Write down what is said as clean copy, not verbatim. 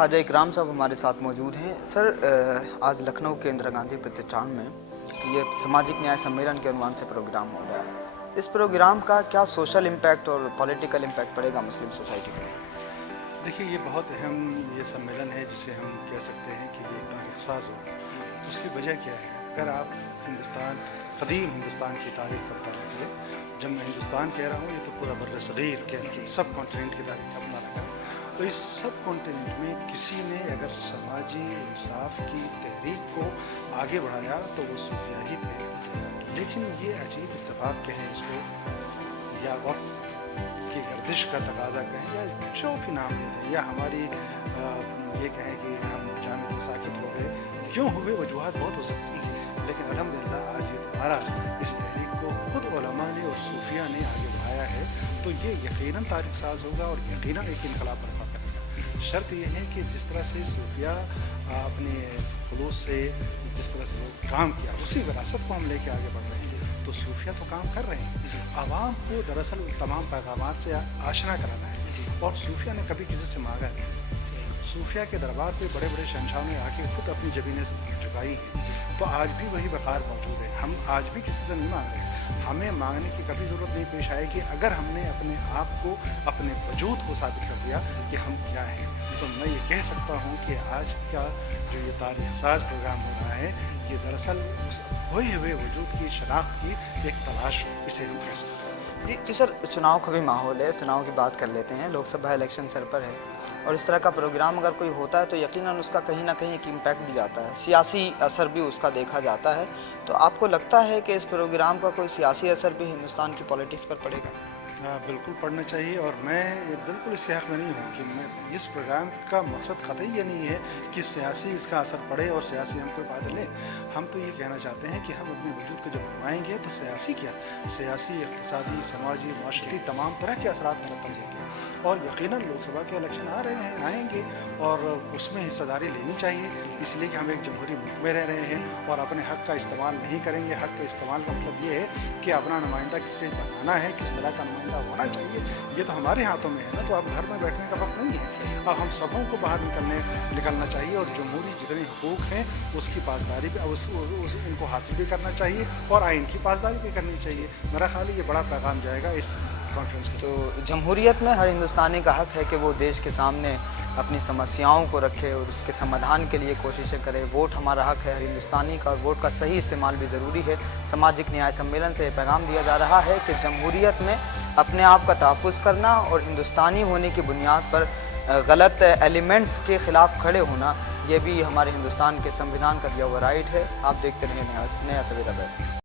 ख्वाजा इकराम साहब हमारे साथ मौजूद हैं। सर, आज लखनऊ के इंदिरा गांधी प्रतिष्ठान में ये सामाजिक न्याय सम्मेलन के अनुमान से प्रोग्राम हो रहा है। इस प्रोग्राम का क्या सोशल इम्पैक्ट और पॉलिटिकल इम्पैक्ट पड़ेगा मुस्लिम सोसाइटी पर? देखिए, ये बहुत अहम ये सम्मेलन है जिसे हम कह सकते हैं कि ये तारीख़-साज़ है। उसकी वजह क्या है? अगर आप कदीम हिंदुस्तान की तारीख़ का मुताला करें, जब मैं हिंदुस्तान कह रहा हूँ, ये तो पूरा बर्र सग़ीर के सब कॉन्टिनेंट की तारीख़ का मुताला करें, तो इस सब कॉन्टिनेंट में किसी ने अगर समाजी इंसाफ की तहरीक को आगे बढ़ाया तो वो सूफिया ही थे। लेकिन ये अजीब इत्तेफाक कहें इसको, या वक्त की गर्दिश का तकाजा कहें, या जो भी नाम दे दें, या हमारी ये कहें कि हम जामिद में साकित हो गए, क्यों हुए, वजूहात बहुत हो सकती थी। लेकिन अल्हम्दुलिल्लाह आज ये दोबारा इस तहरीक को खुद उलमा ने और सूफिया ने आगे बढ़ाया है, तो ये यकीनन तारीख़ साज़ होगा और यकीनन एक इनकलाब बर्पा करेगा। शर्त यह है कि जिस तरह से सूफिया अपने खुलूस से जिस तरह से वो काम किया, उसी विरासत को हम लेके आगे बढ़ रहे हैं। तो सूफिया तो काम कर रहे हैं, आवाम को दरअसल तमाम पैगामात से आशना कराना है, और सूफिया ने कभी किसी से मांगा नहीं। सूफिया के दरबार पे बड़े बड़े शहंशाहों ने आके खुद अपनी ज़मीनें झुकाई हैं, तो आज भी वही वक़ार मौजूद है। हम आज भी किसी से नहीं मांग रहे, हमें मांगने की कभी ज़रूरत नहीं पेश आएगी अगर हमने अपने आप को, अपने वजूद को साबित कर दिया कि हम क्या हैं। तो मैं ये कह सकता हूँ कि आज का जो ये तारीख़-साज़ प्रोग्राम हो रहा है, ये दरअसल उस खोए हुए वजूद की शनाख्त की एक तलाश, इसे हम कह सकते हैं। जी सर, चुनाव का भी माहौल है, चुनाव की बात कर लेते हैं। लोकसभा इलेक्शन सर पर है, और इस तरह का प्रोग्राम अगर कोई होता है तो यकीनन उसका कहीं ना कहीं एक इम्पैक्ट भी जाता है, सियासी असर भी उसका देखा जाता है। तो आपको लगता है कि इस प्रोग्राम का कोई सियासी असर भी हिंदुस्तान की पॉलिटिक्स पर पड़ेगा? बिल्कुल पढ़ना चाहिए, और मैं बिल्कुल इसके हक़ में नहीं हूँ कि मैं इस प्रोग्राम का मकसद क़तई ये नहीं है कि सियासी इसका असर पड़े और सियासी हम कोई फ़ायदा लें। हम तो ये कहना चाहते हैं कि हम अपने वजूद को जब घुमाएँगे तो सियासी क्या, सियासी, इक़्तिसादी, समाजी, माशरती तमाम तरह के असरात मरतब होंगे, और यकीनन लोकसभा के इलेक्शन आ रहे हैं, आएंगे, और उसमें हिस्सेदारी लेनी चाहिए, इसलिए कि हम एक जमहूरी मुल्क में रह रहे हैं और अपने हक़ का इस्तेमाल नहीं करेंगे। हक़ का इस्तेमाल का मतलब ये है कि अपना नुमाइंदा किसे बनाना है, किस तरह का नुमाइंदा होना चाहिए, ये तो हमारे हाथों में है ना। तो अब घर में बैठने का वक्त नहीं है, अब हम सबों को बाहर निकलना चाहिए, और जमहूरी जितने हुकूक हैं उसकी पासदारी भी उनको हासिल भी करना चाहिए, और आइन की पासदारी भी करनी चाहिए। मेरा ख्याल है ये बड़ा पैगाम जाएगा इस कॉन्फ्रेंस में। तो जमहूरियत में हर हिंदुस्तानी का हक़ है कि वो देश के सामने अपनी समस्याओं को रखे और उसके समाधान के लिए कोशिशें करे। वोट हमारा हक़ है हर हिंदुस्तानी का, और वोट का सही इस्तेमाल भी ज़रूरी है। सामाजिक न्याय सम्मेलन से ये पैगाम दिया जा रहा है कि जमहूरियत में अपने आप का तहफ़्फ़ुज़ करना और हिंदुस्तानी होने की बुनियाद पर गलत एलिमेंट्स के ख़िलाफ़ खड़े होना, ये भी हमारे हिंदुस्तान के संविधान का दिया हुआ राइट है। आप देखते रहिए नया सवेरा।